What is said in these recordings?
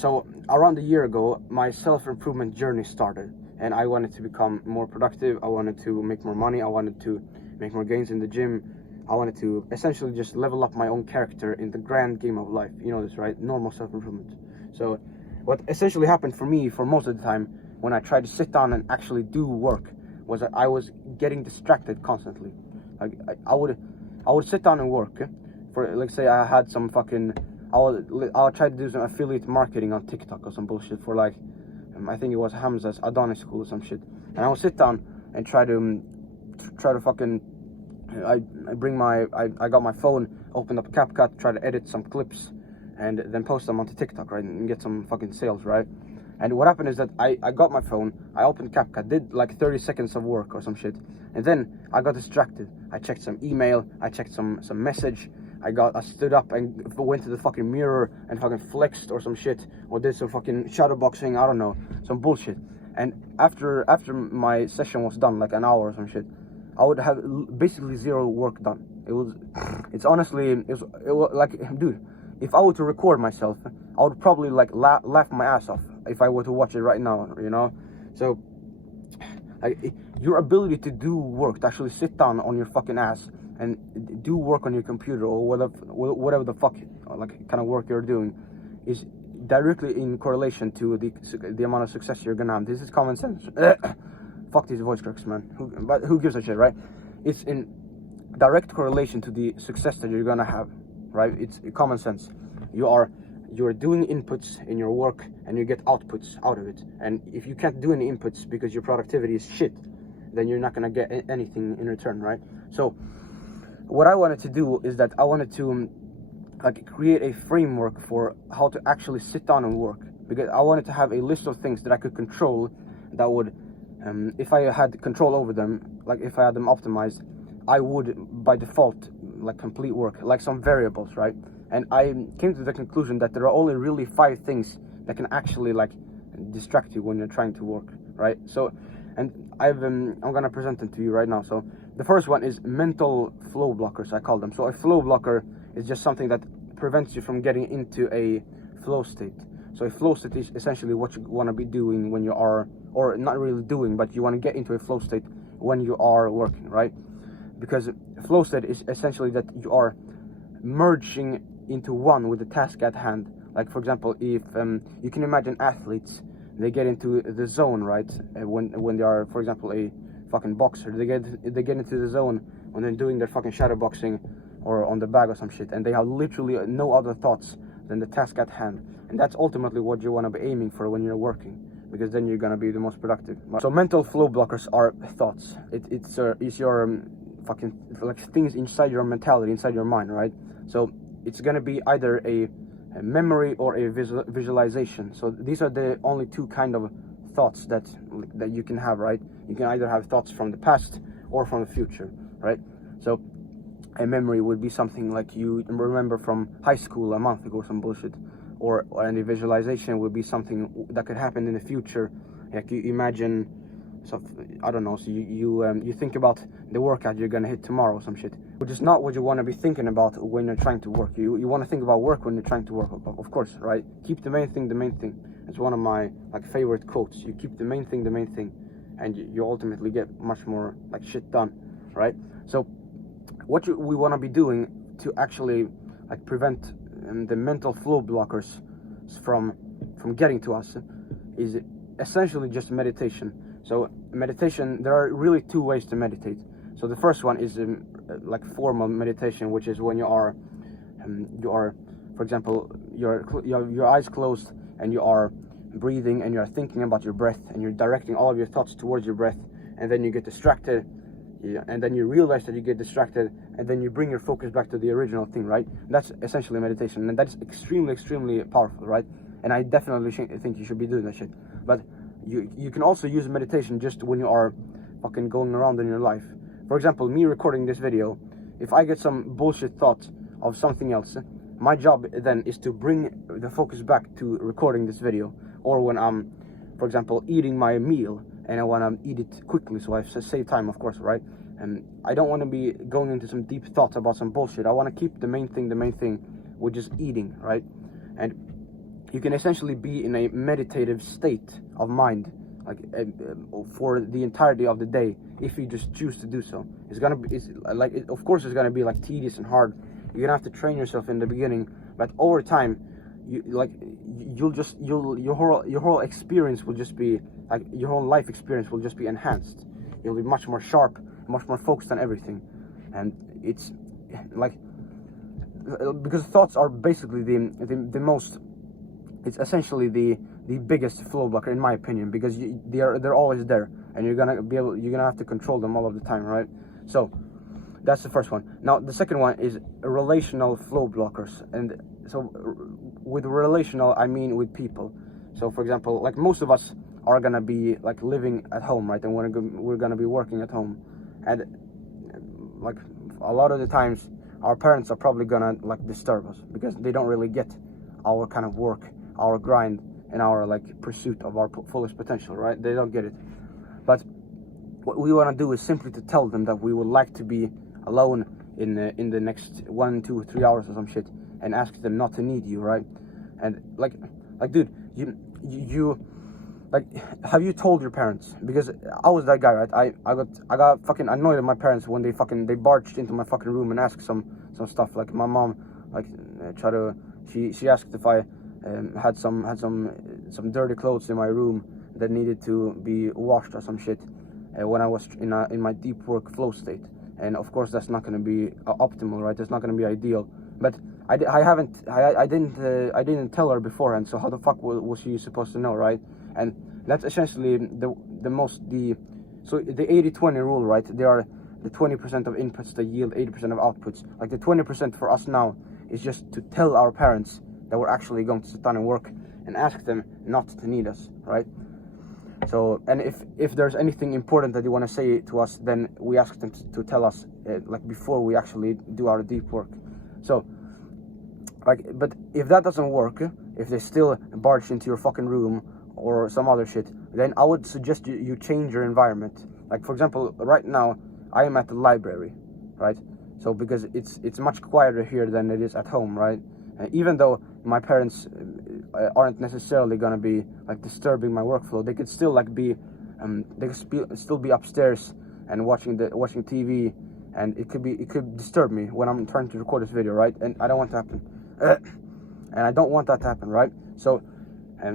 So around a year ago, my self-improvement journey started, and I wanted to become more productive. I wanted to make more money. I wanted to make more gains in the gym. I wanted to essentially just level up my own character in the grand game of life. You know this, right? Normal self-improvement. So what essentially happened for me for most of the time when I tried to sit down and actually do work was that I was getting distracted constantly. Like I would sit down and work for, like, say I had some fucking, I'll try to do some affiliate marketing on TikTok or some bullshit for, like, I think it was Hamza's Adonis school or some shit, and I would sit down and try to fucking, I got my phone, opened up CapCut, try to edit some clips, and then post them onto TikTok, right, and get some fucking sales, right? And what happened is that I got my phone, I opened CapCut, did like 30 seconds of work or some shit, and then I got distracted. I checked some email, I checked some message, I stood up and went to the fucking mirror and fucking flexed or some shit, or did some fucking shadow boxing, I don't know, some bullshit. And after my session was done, like an hour or some shit, I would have basically zero work done. It was like, dude, if I were to record myself, I would probably like laugh my ass off if I were to watch it right now, you know? So, like, your ability to do work, to actually sit down on your fucking ass and do work on your computer or whatever the fuck, like, kind of work you're doing, is directly in correlation to the amount of success you're gonna have. This is common sense. Fuck these voice cracks, man. But who gives a shit, right? It's in direct correlation to the success that you're gonna have, right? It's common sense. You're doing inputs in your work and you get outputs out of it. And if you can't do any inputs because your productivity is shit, then you're not gonna get anything in return, right? So what I wanted to do is that I wanted to like create a framework for how to actually sit down and work, because I wanted to have a list of things that I could control, that would, if I had control over them, like if I had them optimized, I would by default like complete work, like some variables, right? And I came to the conclusion that there are only really 5 things that can actually like distract you when you're trying to work, right? So, and I'm gonna present them to you right now. So the first one is mental flow blockers, I call them. So a flow blocker is just something that prevents you from getting into a flow state. So a flow state is essentially what you want to be doing when you are, or not really doing, but you want to get into a flow state when you are working, right? Because flow state is essentially that you are merging into one with the task at hand. Like, for example, if you can imagine athletes, they get into the zone, right? When they are, for example, a fucking boxer, they get into the zone when they're doing their fucking shadow boxing or on the bag or some shit, and they have literally no other thoughts than the task at hand. And that's ultimately what you want to be aiming for when you're working, because then you're gonna be the most productive. So mental flow blockers are thoughts. It's your fucking like things inside your mentality, inside your mind, right? So it's gonna be either a memory or a visualization. So these are the only 2 kind of thoughts that you can have, right? You can either have thoughts from the past or from the future, right? So a memory would be something like you remember from high school a month ago, some bullshit, and a visualization would be something that could happen in the future. Like you imagine, so I don't know. So you think about the workout you're gonna hit tomorrow, some shit, which is not what you want to be thinking about when you're trying to work. You want to think about work when you're trying to work, of course, right? Keep the main thing the main thing. It's one of my like favorite quotes. You keep the main thing the main thing, and you ultimately get much more like shit done, right? So what we want to be doing to actually like prevent the mental flow blockers from getting to us is essentially just meditation. So meditation, there are really 2 ways to meditate. So the first one is like formal meditation, which is when you are, for example, you have your eyes closed and you are breathing and you are thinking about your breath and you're directing all of your thoughts towards your breath, and then you get distracted, and then you realize that you get distracted, and then you bring your focus back to the original thing, right? That's essentially meditation, and that's extremely powerful, right? And I definitely think you should be doing that shit. But you can also use meditation just when you are fucking going around in your life. For example, me recording this video, if I get some bullshit thought of something else, my job then is to bring the focus back to recording this video. Or when I'm, for example, eating my meal and I want to eat it quickly, so I save time, of course, right? And I don't want to be going into some deep thoughts about some bullshit. I want to keep the main thing, which is eating, right? And you can essentially be in a meditative state of mind, like for the entirety of the day, if you just choose to do so. Of course it's gonna be like tedious and hard. You're gonna have to train yourself in the beginning, but over time, your whole experience will just be like, your whole life experience will just be enhanced. You'll be much more sharp, much more focused on everything, and it's like, because thoughts are basically the most, it's essentially the biggest flow blocker, in my opinion, because they're always there, and you're gonna have to control them all of the time, right? So that's the first one. Now the second one is relational flow blockers, and so with relational I mean with people. So for example, like most of us are gonna be like living at home, right? And we're gonna be working at home, and like a lot of the times our parents are probably gonna like disturb us because they don't really get our kind of work, our grind, and our like pursuit of our fullest potential, right? They don't get it. But what we want to do is simply to tell them that we would like to be alone in the next 1, 2, 3 hours or some shit, and ask them not to need you, right? And like dude, you like, have you told your parents? Because I was that guy, right? I got fucking annoyed at my parents when they barged into my fucking room and asked some stuff. Like my mom, like she asked if I had some dirty clothes in my room that needed to be washed or some shit when I was in my deep work flow state. And of course that's not going to be optimal, right? That's not going to be ideal. But I didn't tell her beforehand, so how the fuck was she supposed to know, right? And that's essentially so the 80-20 rule, right? They are the 20% of inputs that yield 80% of outputs. Like the 20% for us now is just to tell our parents that we're actually going to sit down and work, and ask them not to need us, right? So, and if there's anything important that you want to say to us, then we ask them to tell us like before we actually do our deep work. So like, but if that doesn't work, if they still barge into your fucking room or some other shit, then I would suggest you change your environment. Like for example, right now I am at the library, right? So because it's much quieter here than it is at home, right? Even though my parents aren't necessarily gonna be like disturbing my workflow, they could still like be they could still be upstairs and watching TV, and it could disturb me when I'm trying to record this video, right? And I don't want to happen. And I don't want that to happen, right? So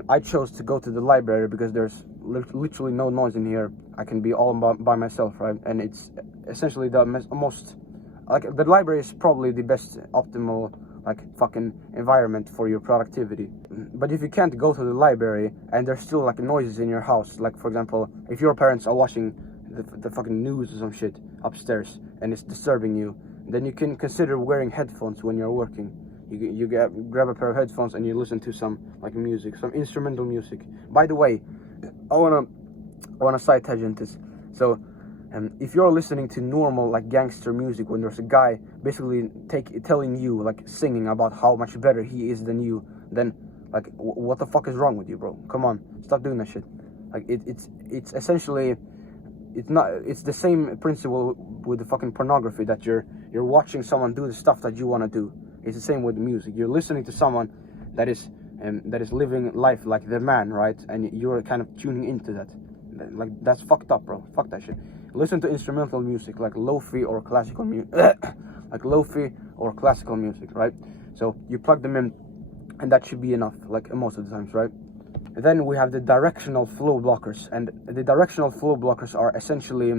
I chose to go to the library because there's literally no noise in here. I can be all by myself, right? And it's essentially the most, like, the library is probably the best optimal like fucking environment for your productivity. But if you can't go to the library and there's still like noises in your house, like for example, if your parents are watching the fucking news or some shit upstairs and it's disturbing you, then you can consider wearing headphones when you're working. You grab a pair of headphones and you listen to some like music, some instrumental music. By the way, I wanna side tangent this. So if you're listening to normal like gangster music when there's a guy basically telling you, like singing about how much better he is than you, then like what the fuck is wrong with you, bro? Come on, stop doing that shit. Like it's essentially, it's the same principle with the fucking pornography, that you're watching someone do the stuff that you want to do. It's the same with the music. You're listening to someone that is living life like the man, right? And you're kind of tuning into that. Like that's fucked up, bro. Fuck that shit. Listen to instrumental music like lo-fi or classical music, right? So you plug them in, and that should be enough, like most of the times, right? And then we have the directional flow blockers, and the directional flow blockers are essentially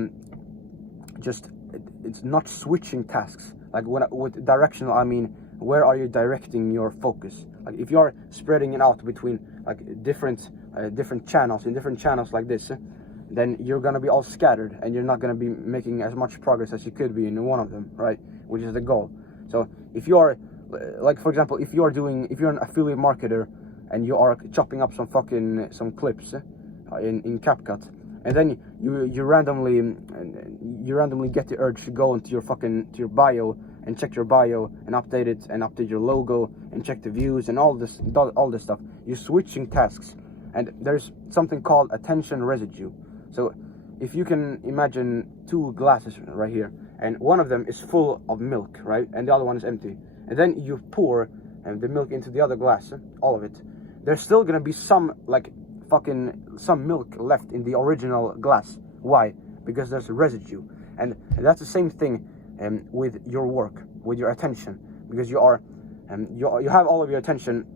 it's not switching tasks. Like with directional, I mean, where are you directing your focus? Like if you're spreading it out between like different channels, in different channels like this, then you're gonna be all scattered and you're not gonna be making as much progress as you could be in one of them, right? Which is the goal. So if you are, like for example, if you're an affiliate marketer and you are chopping up some clips in CapCut, and then you randomly get the urge to go into your bio and check your bio and update it and update your logo and check the views and all this stuff. You're switching tasks, and there's something called attention residue. So if you can imagine two glasses right here, and one of them is full of milk, right, and the other one is empty, and then you pour the milk into the other glass, all of it, there's still gonna be some like some milk left in the original glass. Why? Because there's a residue, and that's the same thing with your work, with your attention, because you have all of your attention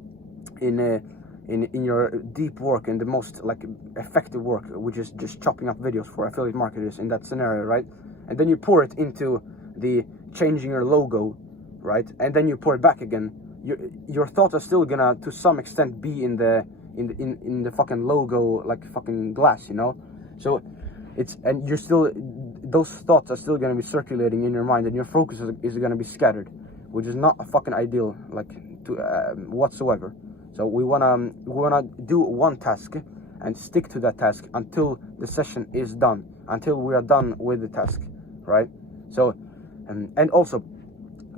in your deep work, in the most like effective work, which is just chopping up videos for affiliate marketers in that scenario, right? And then you pour it into the changing your logo, right? And then you pour it back again. Your thoughts are still gonna to some extent be in the fucking logo, like fucking glass, you know. So and you're still, those thoughts are still gonna be circulating in your mind, and your focus is gonna be scattered, which is not a fucking ideal, like, to whatsoever. So we wanna do one task and stick to that task until the session is done, until we are done with the task, right? So and also,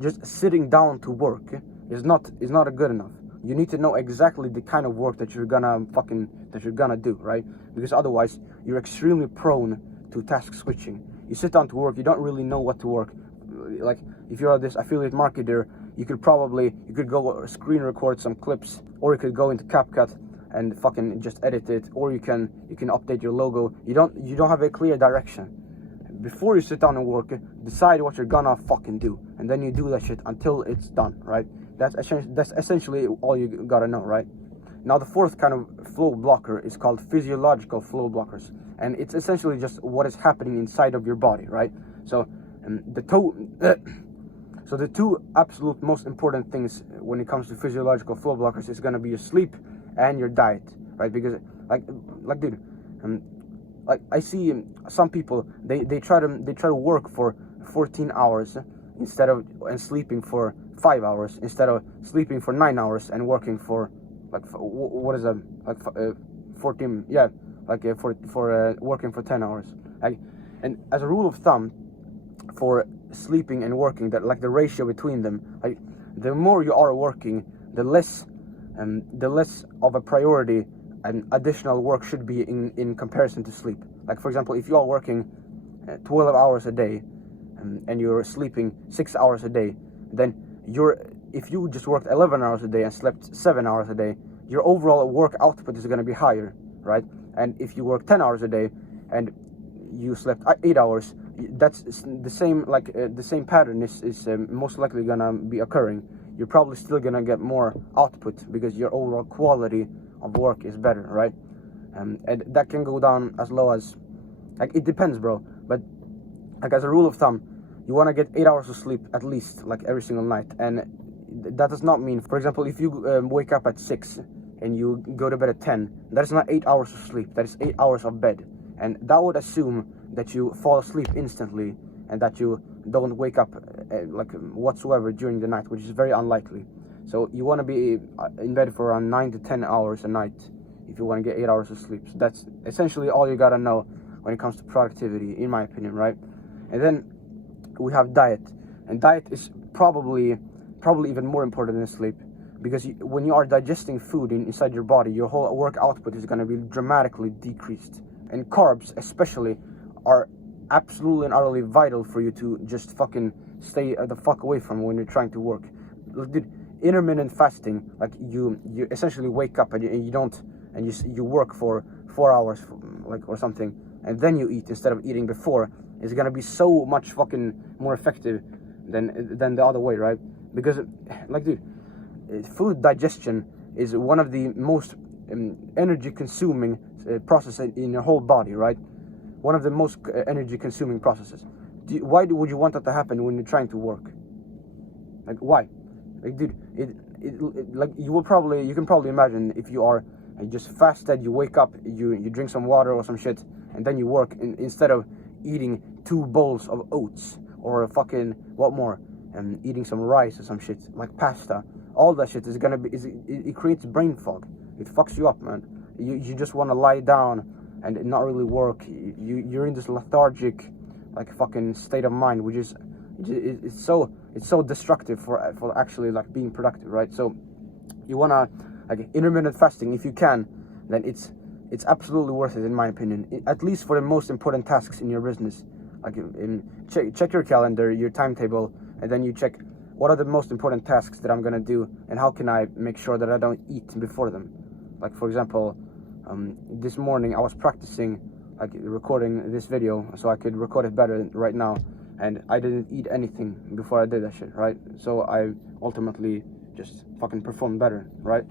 just sitting down to work is not good enough. You need to know exactly the kind of work that you're gonna do, right? Because otherwise you're extremely prone to task switching. You sit down to work, you don't really know what to work. Like, if you're this affiliate marketer, you could go screen record some clips, or you could go into CapCut and fucking just edit it, or you can update your logo. You don't have a clear direction. Before you sit down and work, decide what you're gonna fucking do, and then you do that shit until it's done, right? That's essentially all you gotta know, right? Now, the fourth kind of flow blocker is called physiological flow blockers, and it's essentially just what is happening inside of your body, right? So the two absolute most important things when it comes to physiological flow blockers is gonna be your sleep and your diet, right? Because like dude, like I see some people, they try to work for 14 hours and sleeping for 5 hours, instead of sleeping for 9 hours and working for like what is that, like 14, yeah, like for working for 10 hours. Like, and as a rule of thumb, for sleeping and working, that like the ratio between them, like the more you are working, the less of a priority and additional work should be in comparison to sleep. Like, for example, if you are working 12 hours a day and you're sleeping 6 hours a day, then if you just worked 11 hours a day and slept 7 hours a day, your overall work output is going to be higher, right? And if you work 10 hours a day and you slept 8 hours, that's the same, like the same pattern is most likely going to be occurring. You're probably still going to get more output because your overall quality of work is better, right? And that can go down as low as, like, it depends, bro, but like as a rule of thumb, you want to get 8 hours of sleep at least, like every single night. And that does not mean, for example, if you wake up at 6 and you go to bed at 10, that is not 8 hours of sleep, that is 8 hours of bed. And that would assume that you fall asleep instantly and that you don't wake up like whatsoever during the night, which is very unlikely. So you want to be in bed for around 9 to 10 hours a night if you want to get 8 hours of sleep. So that's essentially all you gotta know when it comes to productivity, in my opinion, right? And then we have diet, and diet is probably even more important than sleep, because when you are digesting food inside your body, your whole work output is going to be dramatically decreased. And carbs especially are absolutely and utterly vital for you to just fucking stay the fuck away from when you're trying to work. Dude, intermittent fasting, like you essentially wake up and you work for 4 hours like or something, and then you eat instead of eating before, is gonna be so much fucking more effective than the other way, right? Because, like, dude, food digestion is one of the most energy consuming processes in your whole body, right? One of the most energy consuming processes. Why would you want that to happen when you're trying to work? Like, why? Like, dude, like you can probably imagine if you are just fasted, you wake up, you drink some water or some shit, and then you work instead of eating 2 bowls of oats or fucking what more, and eating some rice or some shit like pasta. All that shit is gonna be it creates brain fog. It fucks you up, man. You just want to lie down and not really work. You're in this lethargic, like, fucking state of mind, which is it's so destructive for actually, like, being productive, right? So you wanna, like, intermittent fasting if you can, then it's absolutely worth it, in my opinion, at least for the most important tasks in your business. Like, check your calendar, your timetable, and then you check what are the most important tasks that I'm gonna do, and how can I make sure that I don't eat before them. Like for example, this morning I was practicing like recording this video so I could record it better right now, and I didn't eat anything before I did that shit, right? So I ultimately just fucking performed better, right?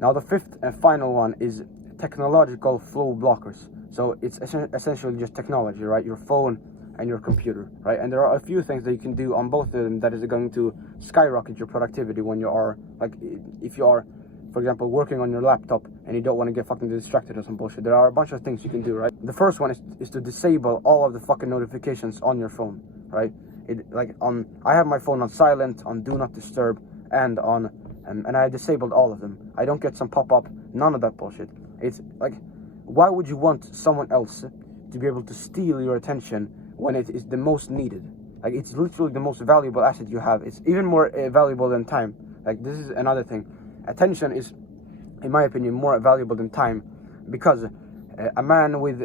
Now the fifth and final one is technological flow blockers. So it's essentially just technology, right? Your phone and your computer, right? And there are a few things that you can do on both of them that is going to skyrocket your productivity when you are, like, if you are, for example, working on your laptop and you don't want to get fucking distracted or some bullshit. There are a bunch of things you can do, right? The first one is to disable all of the fucking notifications on your phone, right? I have my phone on silent, on do not disturb, and on, and I disabled all of them. I don't get some pop-up, none of that bullshit. It's like, why would you want someone else to be able to steal your attention when it is the most needed? Like, it's literally the most valuable asset you have. It's even more valuable than time. Like, this is another thing. Attention is, in my opinion, more valuable than time, because a man with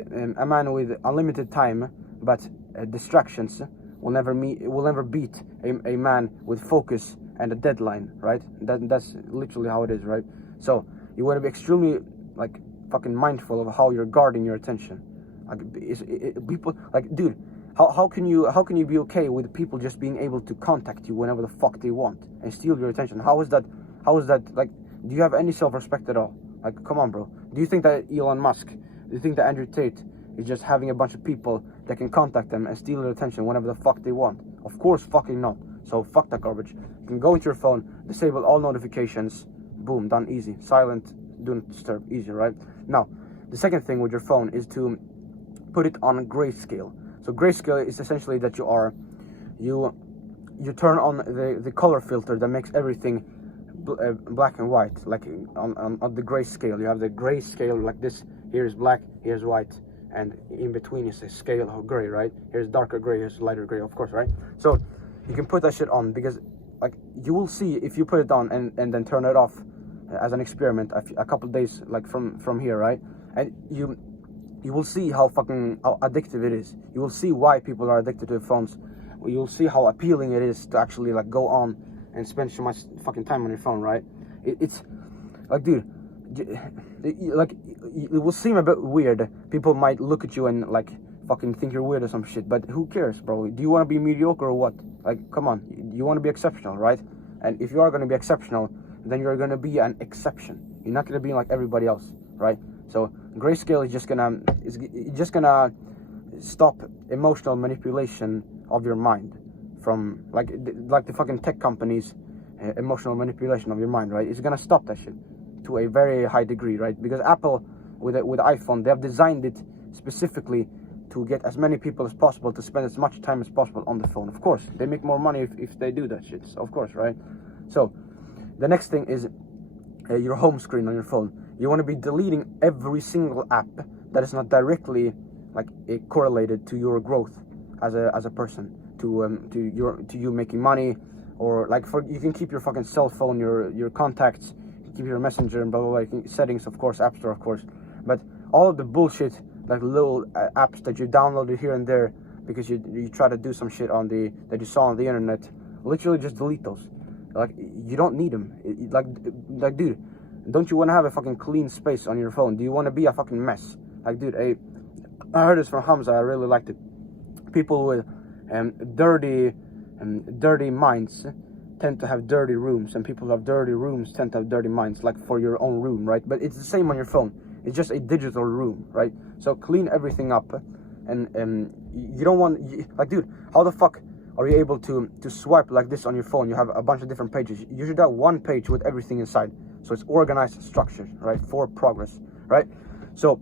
unlimited time but distractions will never beat a man with focus and a deadline, right? That's literally how it is, right? So you want to be extremely like fucking mindful of how you're guarding your attention. Like, people, like, dude, how can you be okay with people just being able to contact you whenever the fuck they want and steal your attention? How is that, like, do you have any self-respect at all? Like, come on, bro. Do you think that Elon Musk, do you think that Andrew Tate is just having a bunch of people that can contact them and steal their attention whenever the fuck they want? Of course fucking not. So fuck that garbage. You can go into your phone, disable all notifications, boom, done, easy. Silent, do not disturb, easy, right? Now, the second thing with your phone is to put it on grayscale. So grayscale is essentially that you turn on the color filter that makes everything black and white. Like on the grayscale, you have the grayscale like this. Here's black, here's white, and in between is a scale of gray, right? Here's darker gray, here's lighter gray, of course, right? So you can put that shit on, because like you will see if you put it on and then turn it off as an experiment a couple of days like from here, right? And you will see how addictive it is. You will see why people are addicted to phones. You'll see how appealing it is to actually like go on and spend so much fucking time on your phone, right? It's like, dude, like, it will seem a bit weird. People might look at you and like fucking think you're weird or some shit, but who cares, bro? Do you want to be mediocre or what? Like, come on, you want to be exceptional, right? And if you are going to be exceptional, then you're going to be an exception. You're not going to be like everybody else, right? So grayscale is just gonna stop emotional manipulation of your mind from like the fucking tech companies, emotional manipulation of your mind, right? It's gonna stop that shit to a very high degree, right? Because Apple with iPhone, they have designed it specifically to get as many people as possible to spend as much time as possible on the phone. Of course, they make more money if they do that shit, of course, right? So the next thing is your home screen on your phone. You want to be deleting every single app that is not directly like correlated to your growth as a person, to you making money, or like you can keep your fucking cell phone, your contacts, keep your messenger and blah blah blah, settings, of course, App Store, of course, but all of the bullshit like little apps that you downloaded here and there because you try to do some shit that you saw on the internet, literally just delete those. Like, you don't need them. Like dude, don't you want to have a fucking clean space on your phone? Do you want to be a fucking mess? Like, dude, I heard this from Hamza. I really liked it. People with dirty minds tend to have dirty rooms, and people who have dirty rooms tend to have dirty minds, like for your own room, right? But it's the same on your phone. It's just a digital room, right? So clean everything up, and you don't want, like, dude, how the fuck are you able to swipe like this on your phone? You have a bunch of different pages. You should have one page with everything inside. So it's organized, structured, right? For progress, right? So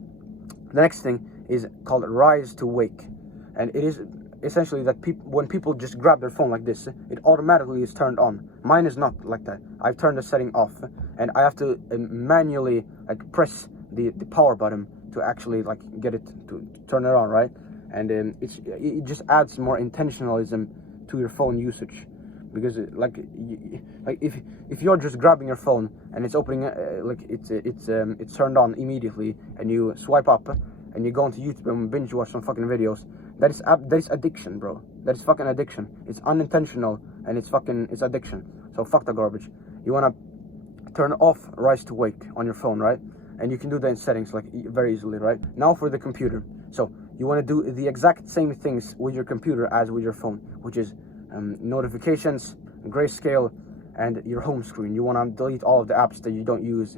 the next thing is called Rise to Wake. And it is essentially that when people just grab their phone like this, it automatically is turned on. Mine is not like that. I've turned the setting off, and I have to manually like press the power button to actually like get it to turn it on, right? And it just adds more intentionalism to your phone usage. Because like if you're just grabbing your phone and it's opening it's turned on immediately, and you swipe up and you go into YouTube and binge watch some fucking videos, that is addiction, bro. That is fucking addiction. It's unintentional and it's addiction. So fuck the garbage. You wanna turn off rise to wake on your phone, right? And you can do that in settings like very easily, right? Now for the computer. So you want to do the exact same things with your computer as with your phone, which is notifications, grayscale, and your home screen. You want to delete all of the apps that you don't use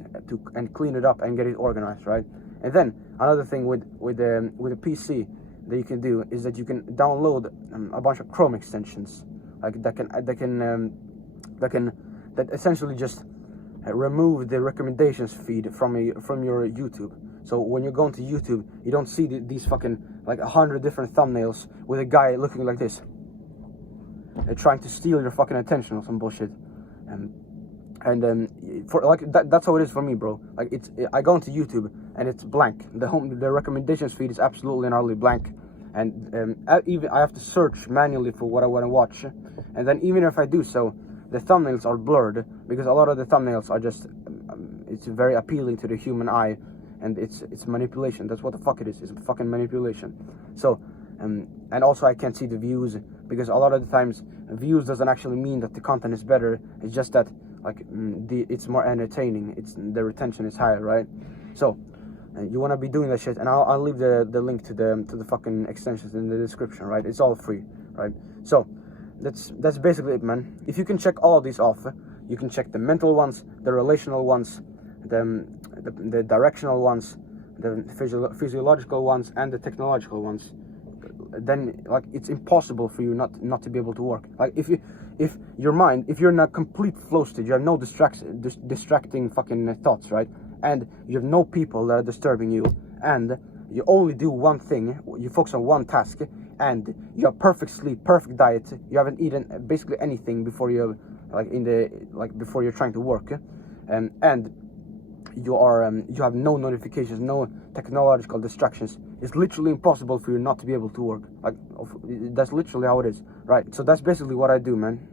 and clean it up and get it organized, right? And then another thing with a PC that you can do is that you can download a bunch of Chrome extensions, like that essentially just remove the recommendations feed from your YouTube. So when you go into YouTube, you don't see these fucking like 100 different thumbnails with a guy looking like this, trying to steal your fucking attention or some bullshit. For like that's how it is for me, bro. Like I go into YouTube and it's blank. The recommendations feed is absolutely and utterly blank, and even I have to search manually for what I want to watch, and then even if I do so, the thumbnails are blurred because a lot of the thumbnails are just it's very appealing to the human eye, and it's manipulation. That's what the fuck it is. It's fucking manipulation. So and also I can't see the views because a lot of the times views doesn't actually mean that the content is better. It's just that like it's more entertaining. The retention is higher, right? So you want to be doing that shit, and I'll leave the link to the fucking extensions in the description, right? It's all free, right? So that's basically it, man. If you can check all of these off, you can check the mental ones, the relational ones, the directional ones, the physiological ones, and the technological ones. Then like it's impossible for you not to be able to work. Like if your mind, if you're in a complete flow state, you have no distracting fucking thoughts, right? And you have no people that are disturbing you, and you only do one thing, you focus on one task, and you have perfect sleep, perfect diet, you haven't eaten basically anything before you before you're trying to work, and you have no notifications, no technological distractions. It's literally impossible for you not to be able to work. Like that's literally how it is, right? So that's basically what I do, man.